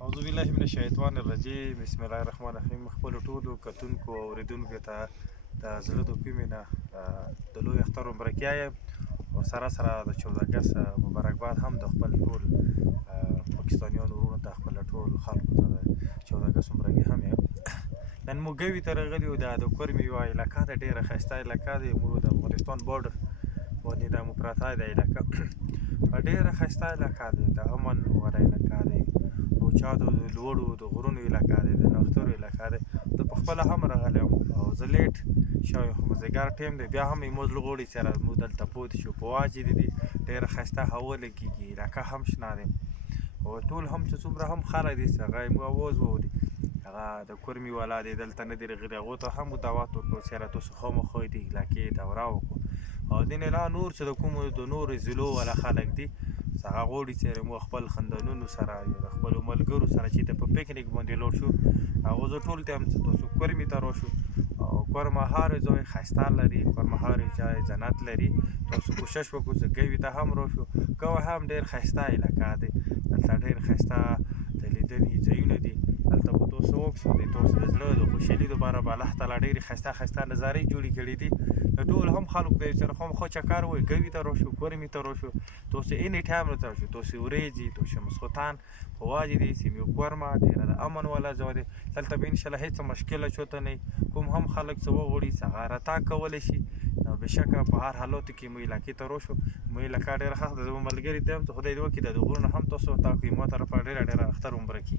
اعوذ بالله من الشیطان الرجیم بسم الله الرحمن الرحیم. خپلو ټولو کتونکو او اورېدونکو ته د زړه د کومې نه د لوی اختر مبارکي یم او سره سره د 14 اګست مبارکباد هم د خپل ټول پاکستانیانو وروڼو ته خپل ټول خلکو ته د 14 اګست مبارکي هم یم. نن موږ ګوي ته راغلي یو. د کورمې یوه علاقه ده، ډېره ښایسته علاقه ده. موږ د افغانستان بارډر باندې دا مو پرته ده علاقه. ډېره ښایسته علاقه ده، د امن وړ علاقه ده، د چادو د لوړو د غرونو علاقه ده، د نښترو علاقه ده. زه په خپله هم راغلی یم او زه لیټ شوی خو مازدیګر ټایم دی، بیا هم زموږ زړه غواړي چې موږ دلته پاتې شو. په واجې دي ډېره ښایسته هوا لګېږي، علاقه هم شنه ده او ټول هم چې څومره هم خلک دي چې هغه موږ اواز واوري هغه د کورمې والا دی دلته نه دي راغلي، هغو ته هم دعوت وکړو چې یاره تاسو خامخا دې علاقې دوره وکړو. او دې نه علاوه نور چې د کومو د نورو ضلعو والا خلک دي هغه غواړي چې موږ خپل خاندانونو سره یا د خپلو ملګرو سره چې په پکنیک باندې لاړ شو. هغو زه ټول ته یم چې تاسو کورمې ته راشو. او کورمه هر ځای ښایسته لري، کورمه هر ځای جنت لري. تاسو کوشش وکړو چې ګوي ته هم راشو. ګوه هم ډېر ښایسته علاقه دی، دلته ډېر ښایسته د لیدنې ځایونه دي. دلته به تاسو وکړو تاسو د زړه د خوشحالي دپاره به الله تعالی ډېرې ښایسته ښایسته نظارې جوړې کړي دي. د ټول هم خلکو ته چې خامخا چکر ووایي، ګوي ته راشو، کورمې ته راشو. تاسو اینی ټایم راته راشو، تاسو ورېځې، تاسو ماسخوتن په واجې دی سیمې کورمه ډېره د امن والا ځای دی. دلته به انشاءالله هېڅ مشکله چاته نه وي. کوم هم خلک څه وغواړي چې هغه راتګ کولی شي. نو بېشکه په هر حالاتو کې موږ علاقې ته راشو. موږ علاقه ډېره ښه ده، زموږ ملګري ته یم چې خدای دې وکړي د غرونه هم تاسو عطا کړي. ما طرفه ډېره اختر مبارکي.